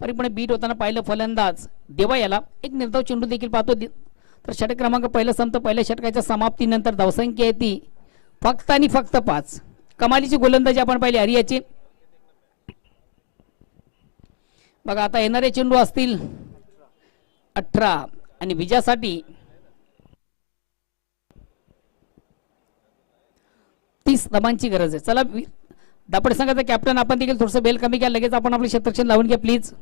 परिपूर्ण बीट होताना पाहिलं फलंदाज देवा याला. एक निर्धाव चेंडू देखील पाहतो, तर षटक क्रमांक पहिलं संपतं. पहिल्या षटकाच्या समाप्तीनंतर धावसंख्या आहे ती फक्त आणि फक्त 5. कमालीची गोलंदाजी आपण पाहिली हरियाची. बघा आता येणारे चेंडू असतील 18 आणि विजयासाठी 30 धावांची गरज आहे. चला दापड संघाचा कॅप्टन आपण देखील थोडंसं बेल कमी घ्या, लगेच आपण आपले क्षेत्ररक्षण लावून घ्या प्लीज.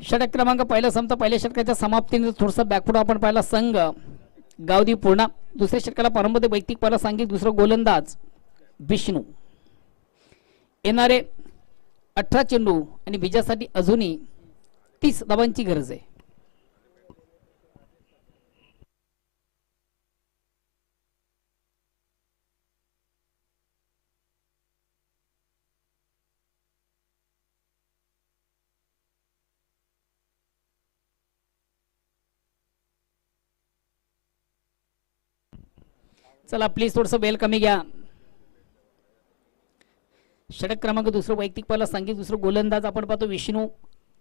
षटक क्रमांक पहिलं संपतं. पहिल्या षटकाच्या समाप्तीने थोडंसं बॅकफुट आपण पाहिला संघ गावदी पूर्ण. दुसऱ्या षटकाला प्रारंभ वैयक्तिक पहिला सांगितलं, दुसरं गोलंदाज विष्णू. येणारे 18 चेंडू आणि विजयासाठी अजूनही 30 धावांची गरज आहे. चला प्लीज थोडंसं बेल कमी घ्या. षटक क्रमांक दुसरं वैयक्तिक पहिला संगीत, दुसरं गोलंदाज आपण पाहतो विष्णू.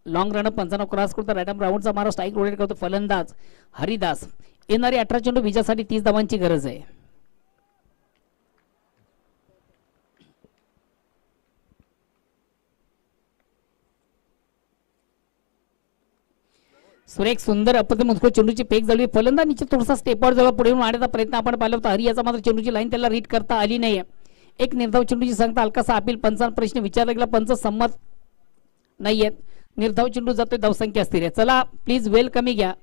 लॉंग रन 95 क्रॉस करतो, रॅडम राऊंडचा मारा स्ट्राईक रोटेट करतो फलंदाज हरिदास. येणारे 18 चेंडू विजयासाठी 30 धावांची गरज आहे. सुरेख सुंदर अप्रतिम मुस्को चेंडूची फेक झाली. फलंदाज निश्चित थोडासा स्टेपवर जवळ पुढे येऊन आणण्याचा प्रयत्न आपण पाहिला होता. हरियाचा मात्र चेंडूची लाईन त्याला रीड करता आली नाही. एक निर्धाव चेंडूची सांगता हलकासा अपील, पंचांना प्रश्न विचारला गेला, पंच संमत नाहीयेत. निर्धाव चेंडू जातोय, धावसंख्या स्थिर. चला प्लीज वेल कमी घ्या.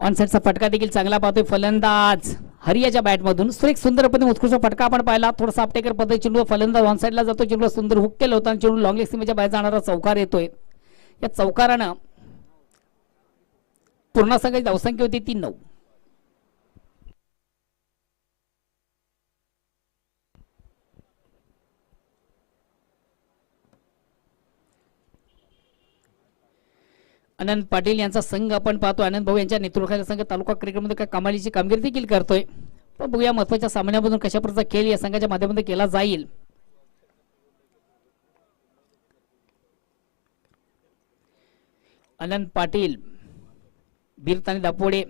ऑनसेटचा फटका देखील चांगला पाहतोय फलंदाज हरियाच्या बॅटमधून सुरेख सुंदरपणे उत्कृष्ट फटका आपण पाहिला. थोडासा आपटेकर पद्धती चेंडू फलंदाज ऑनसाईडला जातो. चेंडू सुंदर हुक केलं होतं आणि चेंडू लॉंग लेग सीमेच्या बाहेर जाणारा चौकार येतोय. या चौकारानं पूर्ण संघाची धावसंख्या होती 3-9. आनंद पाटील यांचा संघ आपण पाहतो. आनंद भाऊ यांच्या नेतृत्वाखाली संघ तालुका क्रिकेटमध्ये काय कमालीची कामगिरी देखील करतोय. पण बघूया महत्वाच्या सामन्यामधून कशा प्रकारचा खेळ या संघाच्या माध्यमातून केला जाईल. आनंद पाटील बीरतानी दापोडे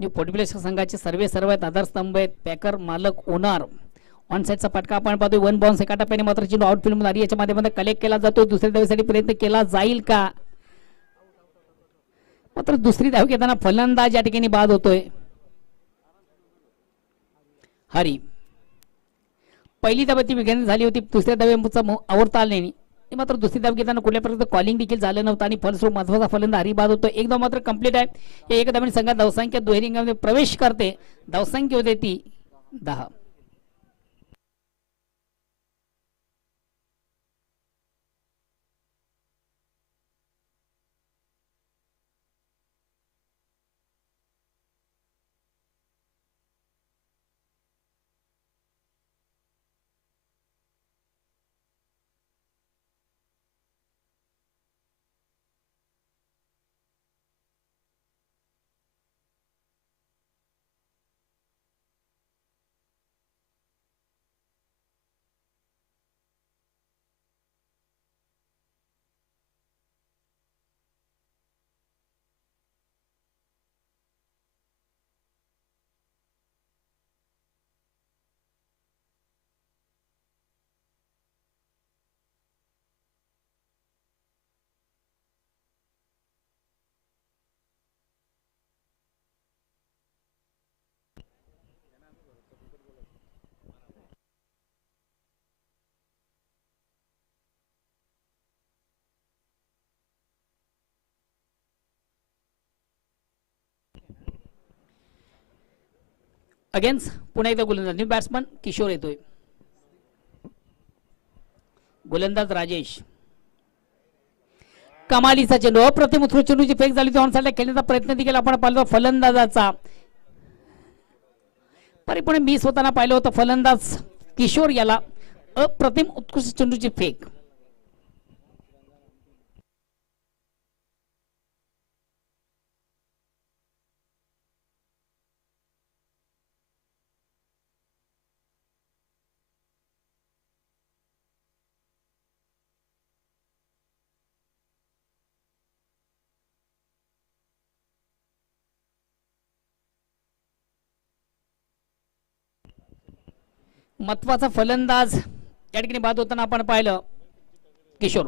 पोर्टुगीज संघाचे सर्व आहेत आधारस्तंभ आहेत. पॅकर मालक ओनर ऑन साईडचा फटका आपण पाहतोय. 1 बाउन्स एका टप्प्याने मात्र चेंडू आउटफील्ड मध्ये याच्या माध्यमातून कलेक्ट केला जातो. दुसऱ्या धावेसाठी प्रयत्न केला जाईल का मात्र दुसरी धाव घेताना फलंदाज या ठिकाणी बाद होतोय. हरी पहिली धाव ती विघ्न झाली होती. दुसऱ्या धावेचा आवडता आले नाही मात्र दुसरी धाव घेताना कुठल्या प्रकारचं कॉलिंग देखील झालं नव्हतं आणि फलस्वरूप महत्वाचा फलंदाज हरी बाद होतो. एक धाव मात्र कंप्लीट आहे. या एक धावेने संघात धावसंख्या दुहेरी अंकामध्ये प्रवेश करते. धावसंख्या होते ती 10. अगेन्स्ट पुन्हा एकदा गोलंदाज न्यू बॅट्समन किशोर येतोय. गोलंदाज राजेश कमालीचा चेंडू अप्रतिम उत्कृष्ट चेंडूची फेक झाली. ऑन साईडला खेळण्याचा प्रयत्न देखील आपण पाहिला फलंदाजाचा परिपूर्ण मिस होताना पाहिलं होतं. फलंदाज किशोर याला अप्रतिम उत्कृष्ट चेंडूची फेक. महत्वाचा फलंदाज या ठिकाणी बाद होताना आपण पाहिलं किशोर.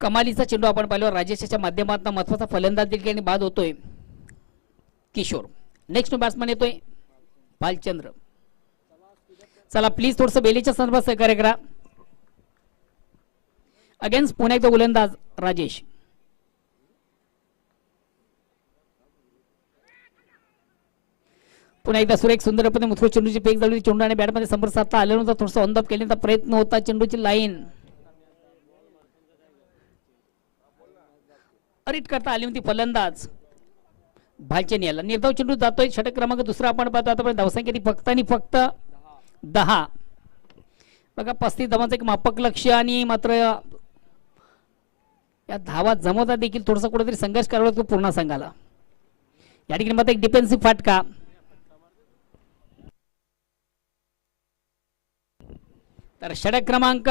कमालीचा चेंडू आपण पाहिलो. राजेशच्या माध्यमातून महत्वाचा फलंदाज देखील बाद होतोय किशोर. नेक्स्ट बॅट्समन येतोय भालचंद्र. चला प्लीज थोडस बेलीच्या संदर्भात सहकार्य करा. अगेन्स्ट पुन्हा एकदा गोलंदाज राजेश. पुन्हा एकदा सुरेख सुंदरपणे उत्कृष्ट चेंडूची फेक झाली. चेंडू आणि बॅटमध्ये संपर्क साधता आला नव्हता. थोडासा ऑन द केल्याचा प्रयत्न होता. चेंडूची लाईन अरिट करता आली होती. फलंदाज भालचंद याला निर्धाव चेंडू जातोय. षटक क्रमांक दुसरा आपण पाहतो. आता धावसंख्या फक्त आणि फक्त 10. बघा 35 धावांचं एक मापक लक्ष आणि मात्र या धावा जमवता देखील थोडासा कुठेतरी संघर्ष करावा लागतो पूर्ण संघाला. या ठिकाणी मात्र एक डिफेन्सिव्ह फटका. तर षटक क्रमांक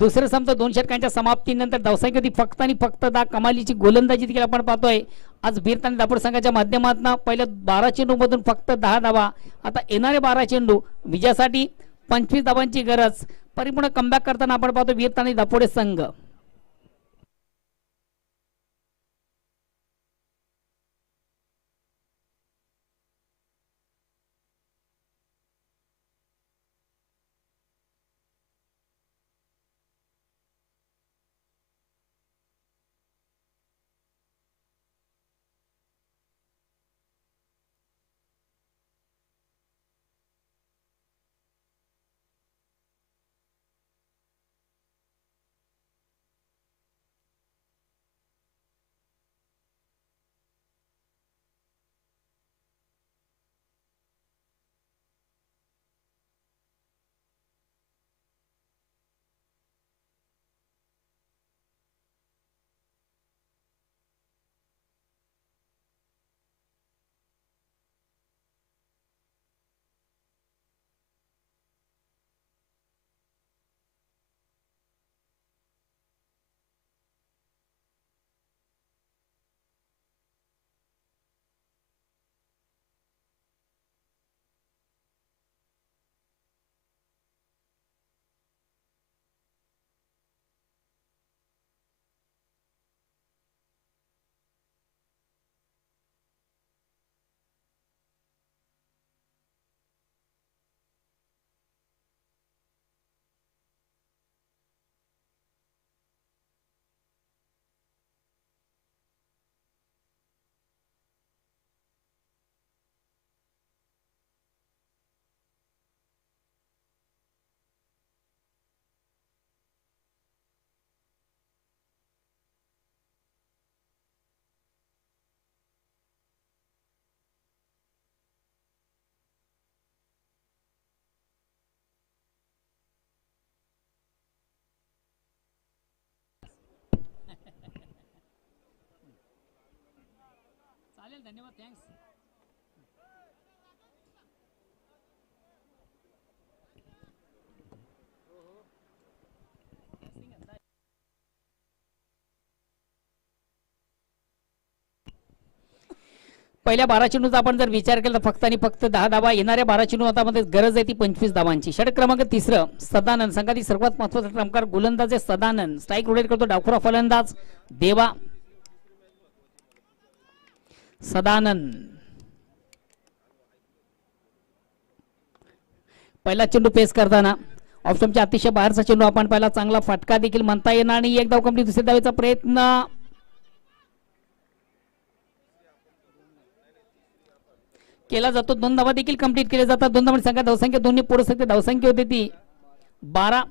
दुसरे समजा 2 षटकांच्या समाप्तीनंतर धावसंख्या होती फक्त आणि फक्त 10. कमालीची गोलंदाजी देखील आपण पाहतोय आज बीरतानी दापोड संघाच्या माध्यमातून. पहिल्या 12 चेंडू मधून फक्त 10 धावा. आता येणारे 12 चेंडू विजयासाठी 25 धावांची गरज. परिपूर्ण कमबॅक करताना आपण पाहतो बीरतानी दापोडे संघ. धन्यवाद. थँक्स. पहिल्या 12 चेंडूचा आपण जर विचार केला तर फक्त आणि फक्त 10 धावा. येणाऱ्या 12 चेंडू आता मध्ये गरज आहे ती 25 धावांची. षटक क्रमांक 3 सदानंद संघातील सर्वात महत्वाचा क्रमकार गोलंदाज आहे सदानंद. स्ट्राईक रोटेट करतो डावखुरा फलंदाज देवा. सदानंद पहिला चेंडू पेस करताना ऑप्शनच्या अतिशय बाहेरचा चेंडू आपण पाहिला. चांगला फटका देखील म्हणता येणार आणि एक धाव कंप्लीट. दुसऱ्या धावेचा प्रयत्न केला जातो. 2 धावा देखील कंप्लीट केले जातात. 2 धावांची संख्या धावसंख्या दोन्ही पुढे सकते धावसंख्या होती ती 12.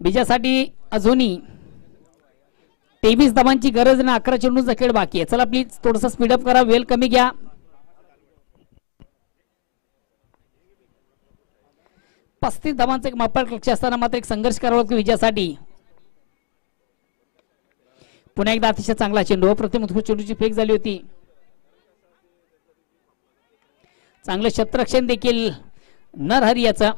विजयासाठी अजूनही 23 धावांची गरज आणि 11 चेंडूचा खेळ बाकी आहे. चला प्लीज थोडस स्पीडअप करा. वेळ कमी घ्या. 35 धावांचं एक मापाक लक्ष असताना मात्र एक संघर्ष करावा लागतो विजयासाठी. पुन्हा एकदा अतिशय चांगला चेंडू. प्रथम चेंडूची फेक झाली होती. चांगलं क्षेत्ररक्षण देखील नरहरी याचा.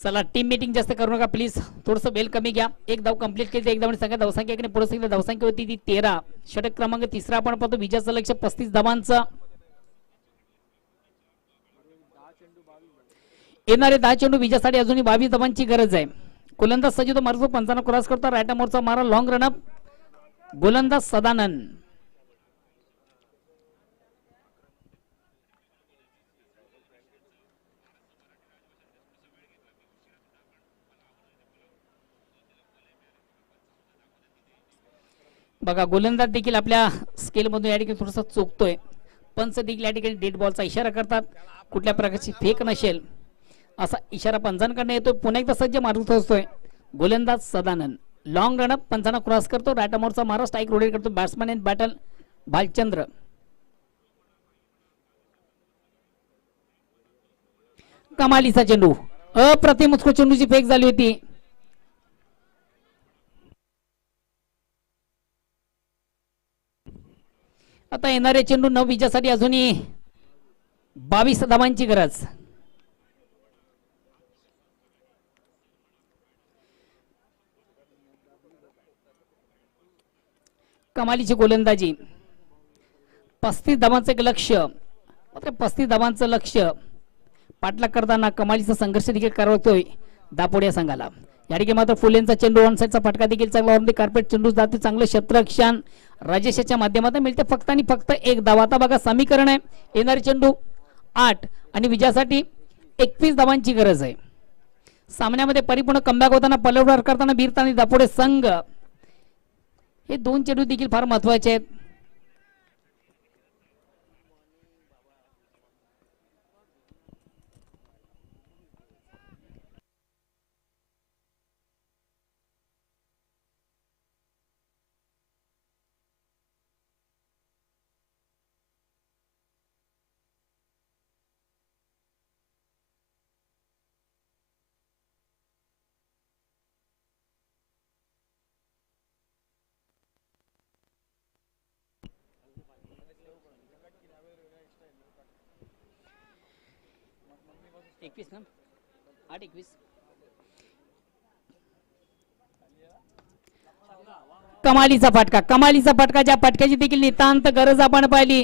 चला टीम मीटिंग जास्त करू नका प्लीज. थोडस बेल कमी घ्या. एक धाव कंप्लीट केली. एक धाव संख्या धावसंख्या की पुढे सांगितलं धावसंख्या होती ती 13. षटक क्रमांक 3 आपण पाहतो विजयाचं लक्ष 35 धावांचं. येणारे 10 चेंडू विजयासाठी अजूनही 22 धावांची गरज आहे. गोलंदाज सजितो मार्ग 55 क्रॉस करतो. राईट मोरचा मारा लॉंग रनअप. गोलंदाज सदानंद. बघा गोलंदाज देखील आपल्या स्केल मधून या ठिकाणी थोडासा चुकतोय. पंच देखील या ठिकाणी डेड बॉलचा इशारा करतात. कुठल्या प्रकारची फेक नसेल असा इशारा पंचांकडनं येतोय. पुन्हा एकदा सज्ज मारत असतोय गोलंदाज सदानंद. लॉंग रनअप पंचांना क्रॉस करतो. राईट अमोरचा मारा स्ट्राईक रोटेट करतो. Batsman in battle Bhalchandra. कमालीचा चेंडू, अप्रतिम उत्कृष्ट चेंडूची फेक झाली होती. आता येणारे चेंडू न विजयासाठी अजूनही 22 धावांची गरज. कमालीची गोलंदाजी, 35 धावांचं एक लक्ष्य. मात्र 35 धावांचं लक्ष्य पाठलाग करताना कमालीचा संघर्ष देखील करतोय दापोड या संघाला. या ठिकाणी मात्र फुलेंचा चेंडू ऑन साईडचा फटका देखील चांगला ऑन द कार्पेट चेंडू जाते. चांगलं क्षेत्ररक्षण राजेशाच्या माध्यमातून मिळते. फक्त आणि फक्त एक धाव. आता बघा समीकरण आहे, येणारे चेंडू 8 आणि विजयासाठी 21 धावांची गरज आहे. सामन्यामध्ये परिपूर्ण कमबॅक होताना पलटवार करताना बीरताना दापोडे संघ, हे दोन चेंडू देखील फार महत्वाचे आहेत. कमालीचा फटका, कमालीचा फटका, ज्या फटक्याची देखील नितांत गरज आपण पाहिली.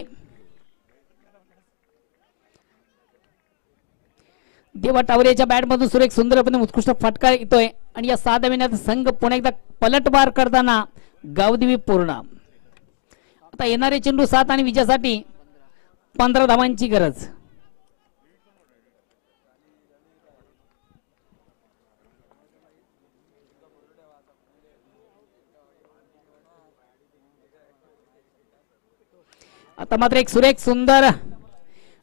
देवा टावरेच्या बॅट मधून सुरेख सुंदरपणे उत्कृष्ट फटका येतोय आणि या 6 धावांत संघ पुन्हा एकदा पलटवार करताना गावदेवी पूर्ण. आता येणारे चेंडू 7 आणि विजयासाठी 15 धावांची गरज. आता मात्र एक सुरेख सुंदर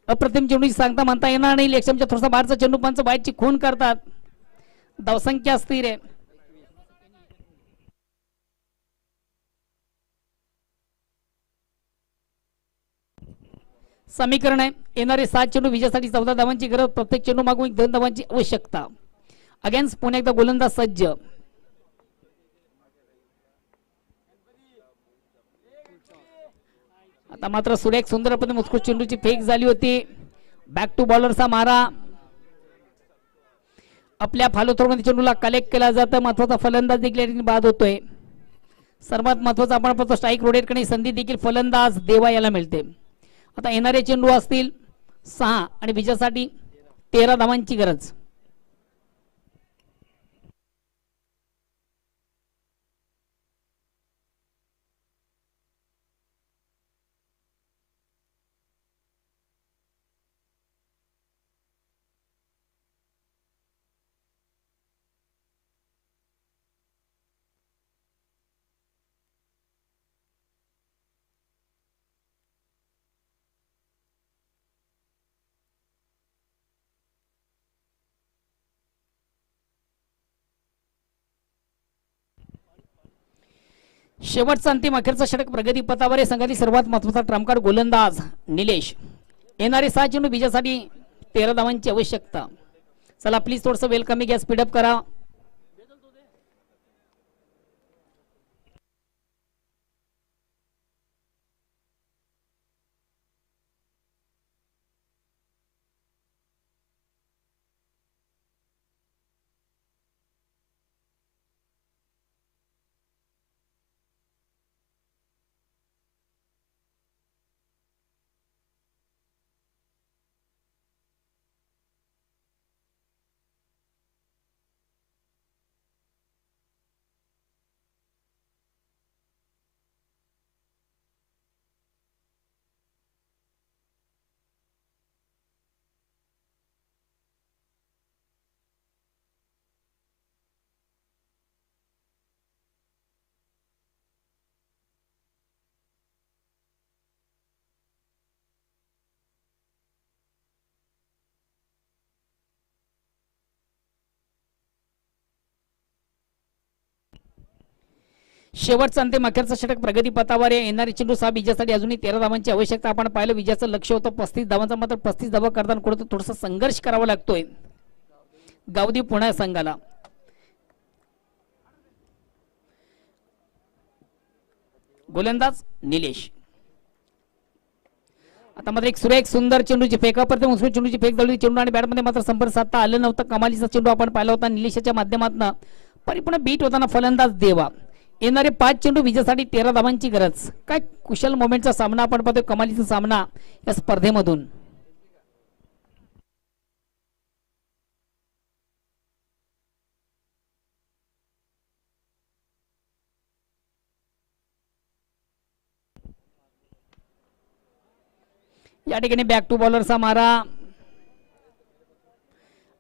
अप्रतिम चेंडू सांगता म्हणता येणार नाही. लेक्शमच्या थोडासा बाहेरचा चेंडू पंच बाईटची खून करतात. धावसंख्या स्थिर आहे. समीकरण आहे, येणारे 7 चेंडू विजयासाठी 14 धावांची गरज. प्रत्येक चेंडू मागून 2 धावांची आवश्यकता. अगेन्स्ट पुन्हा एकदा गोलंदाज सज्ज. आता मात्र सुरेख सुंदरपणे उत्कृष्ट चेंडूची फेक झाली होती. बॅक टू बॉलरचा मारा. आपल्या फॉलो थ्रो मध्ये चेंडूला कलेक्ट केला जातं. महत्वाचा फलंदाज देखील बाद होतोय. सर्वात महत्वाचा आपण पाहतो स्ट्राईक रोटेट करण्याची संधी देखील फलंदाज देवा याला मिळते. आता येणारे चेंडू असतील 6 आणि विजयासाठी 13 धावांची गरज. शेवटचा अंतिम अखेरचा षटक प्रगती पथावर आहे. संघातील सर्वात महत्वाचा ट्रम्पकार्ड गोलंदाज निलेश. येणारे 6 चेंडू विजयासाठी 13 धावांची आवश्यकता. चला प्लीज थोडस वेलकमी घ्या, स्पीडअप करा. शेवटचा अंतिम अखेरचा षटक प्रगती पथावर आहे. येणारे चेंडू 6 विजयासाठी अजूनही 13 धावांची आवश्यकता. आपण पाहिलं विजयाचं लक्ष होतं 35 धावांचा, मात्र 35 धावा करताना कुठं थोडासा संघर्ष करावा लागतोय गावदी पुणे संघाला. गोलंदाज निलेश. आता मात्र एक सुरेख सुंदर चेंडूची फेकापर्यंत उचलून चेंडूची फेक दळली. चेंडू आणि बॅटमध्ये मात्र संपर्क साधता आलं नव्हतं. कमालीचा चेंडू आपण पाहिला होता निलेशाच्या माध्यमातून. परिपूर्ण बीट होताना फलंदाज देवा. येणारे 5 चेंडू विजयासाठी 13 धावांची गरज. काय कुशल मोमेंटचा सामना आपण पाहतोय, कमालीचा सामना या स्पर्धेमधून. या ठिकाणी बॅक टू बॉलरचा मारा.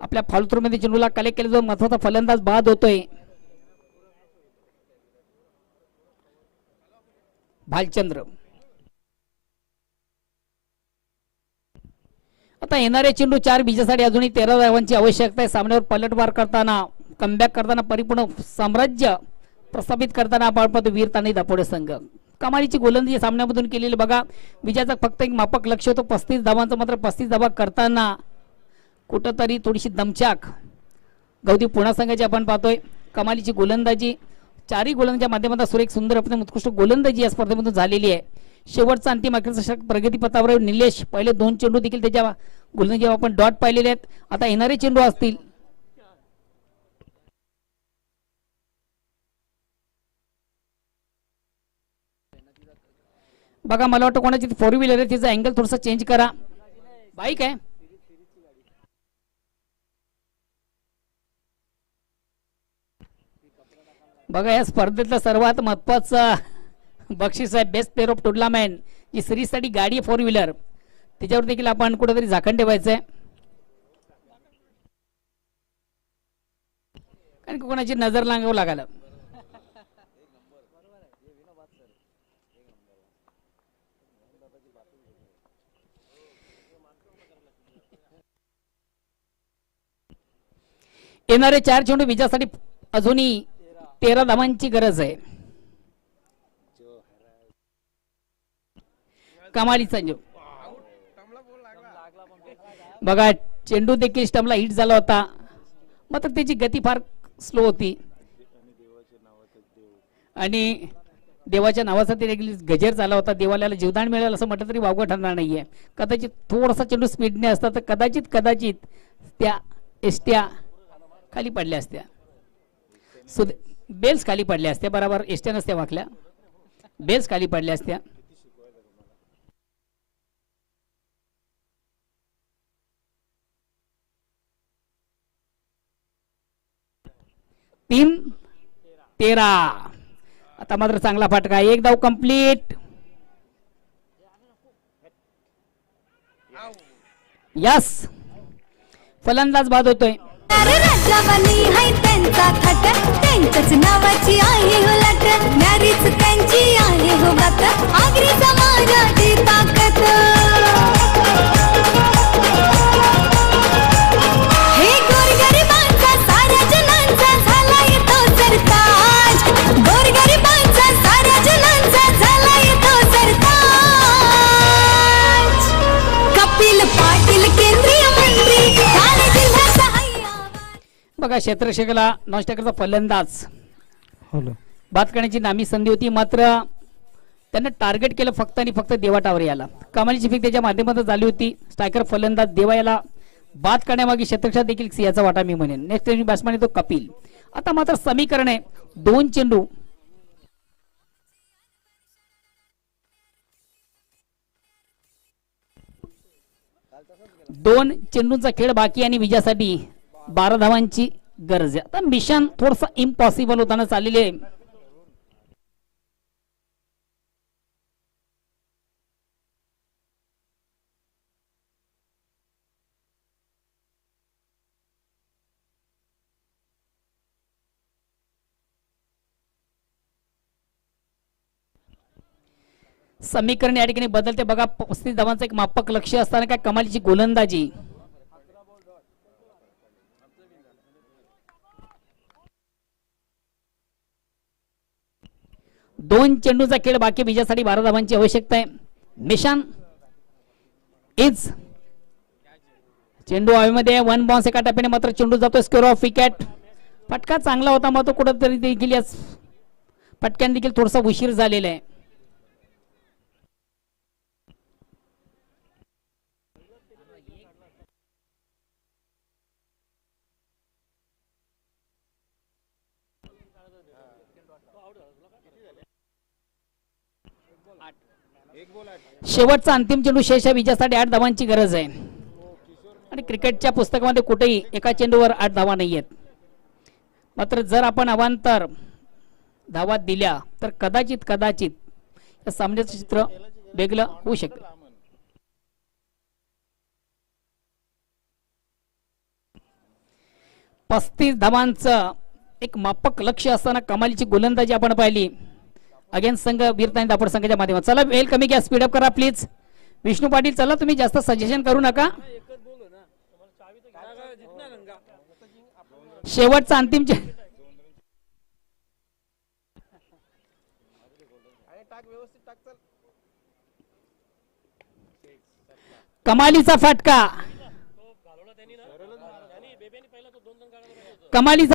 आपल्या फालतूरमध्ये चेंडूला कलेक्ट केला, जो महत्वाचा फलंदाज बाद होतोय भालचंद्र. आता येणारे चेंडू 4 विजयासाठी अजूनही 13 धावांची आवश्यकता आहे. सामन्यावर पलटवार करताना, कमबॅक करताना, परिपूर्ण साम्राज्य प्रस्थापित करताना आपण पाहतो वीरतानी दापोडे संघ. कमालीची गोलंदाजी सामन्यामधून केलेली बघा. विजयाचा फक्त एक मापक लक्ष होतं 35 धावांचं, मात्र 35 धावा करताना कुठंतरी थोडीशी दमछाक गावठी पुणे संघाची आपण पाहतोय. कमालीची गोलंदाजी 4ही गोलंदाजीच्या माध्यमातून सुरेख सुंदर आपण उत्कृष्ट गोलंदाजी या स्पर्धेमधून झालेली आहे. शेवटचा अंतिम अखेरचा षटक प्रगती पथावर निलेश. पहिले 2 चेंडू देखील त्याच्या गोलंदाजी आपण डॉट पाहिलेले आहेत. आता येणारे चेंडू असतील बघा. मला वाटतं कोणाची 4 व्हीलर आहे, तिचा अँगल थोडासा चेंज करा. बाईक आहे बघा. या स्पर्धेतलं सर्वात महत्वाचं बक्षीस आहे बेस्ट प्लेअर ऑफ टुर्नामेंट. जी सिरीजसाठी गाडी आहे 4 व्हीलर, त्याच्यावर देखील आपण कुठेतरी झाकण ठेवायचं आहे, कारण की कोणाची नजर लागावं लागायला. येणारे 4 चेंडू विजयासाठी अजूनही 13 धावांची गरज आहे. कमालीचा चेंडू बघा. चेंडू देखील स्टंपला हिट झाला होता, मात्र त्याची गती फार स्लो होती आणि देवाच्या नावाचा ते देखील गजर झाला होता. देवाला जीवदान मिळेल असं म्हटलं तरी वावगं ठरणार नाहीये. कदाचित थोडासा चेंडू स्पीडने असता तर कदाचित त्या एसट्या खाली पडल्या असत्या, बेल्स खाली पडल्या असत्या. बरोबर, एसट्या नसत्या वाकल्या, बेल्स खाली पडल्या असत्या. तीन 13. आता मात्र चांगला फटका. 1 धाव कंप्लीट. यस, फलंदाज बाद होतोय. राजावानी हाय त्यांचा थाट, त्यांच्याच नावाची आहे हो लाट, न्यारीच त्यांची आहे हो गात, आगरी समाजाची ताकद. हे गोरगरिबांचा साऱ्या जनांचा झालाय तो सरताज, गोरगरिबांचा साऱ्या जनांचा झालाय तो सरताज. कपिल पाटील केंद्रीय मंत्री, ठाणे जिल्ह्याचा बघा. क्षेत्ररक्षकाला नॉनस्टॅकरचा फलंदाज बाद करण्याची नामी संधी होती, मात्र त्यांना टार्गेट केलं फक्त आणि फक्त देवा टावरे याला. कमालीची फेक त्याच्या माध्यमातून झाली होती. स्ट्रायकर फलंदाज देवा याला बाद करण्यामागे क्षेत्ररक्षक देखील सिंहाचा वाटा मी म्हणेन. नेक्स्ट बॅट्समॅन तो कपिल. आता मात्र समीकरण आहे 2 चेंडू. दोन चेंडूंचा खेळ बाकी आणि विजयासाठी 12 धावांची गरज आहे. आता मिशन थोडस इम्पॉसिबल होताना चाललेले आहे. समीकरण या ठिकाणी बदलते बघा. 35 धावांचं एक मापक लक्ष असताना काय कमालीची गोलंदाजी. 2 चेंडूचा खेळ बाकी विजयासाठी 12 धावांची आवश्यकता आहे. मिशन इज चेंडू हवेमध्ये 1 बाउन्स एका टप्प्याने मात्र चेंडू जातो स्क्वेअर ऑफ विकेट. फटका चांगला होता मग तो कुठंतरी देखील या फटक्याने देखील थोडासा उशीर झालेला आहे. शेवटचा अंतिम चेंडू शेष आहे. विजयासाठी 8 धावांची गरज आहे आणि क्रिकेटच्या पुस्तकामध्ये कुठेही एका चेंडूवर 8 धावा नाही आहेत. मात्र जर आपण अवांतर धावा दिल्या तर कदाचित या सामन्याचं चित्र वेगळं होऊ शकतं. पस्तीस धावांचं एक मापक लक्ष असताना कमालीची गोलंदाजी आपण पाहिली अगेन्स्ट संघ वीरताई दापड संघाच्या माध्यमात. चला वेळ कमी घ्या, स्पीडअप करा प्लीज. विष्णू पाटील चला, तुम्ही जास्त सजेशन करू नका. शेवटचा अंतिम कमालीचा फटका, कमालीचा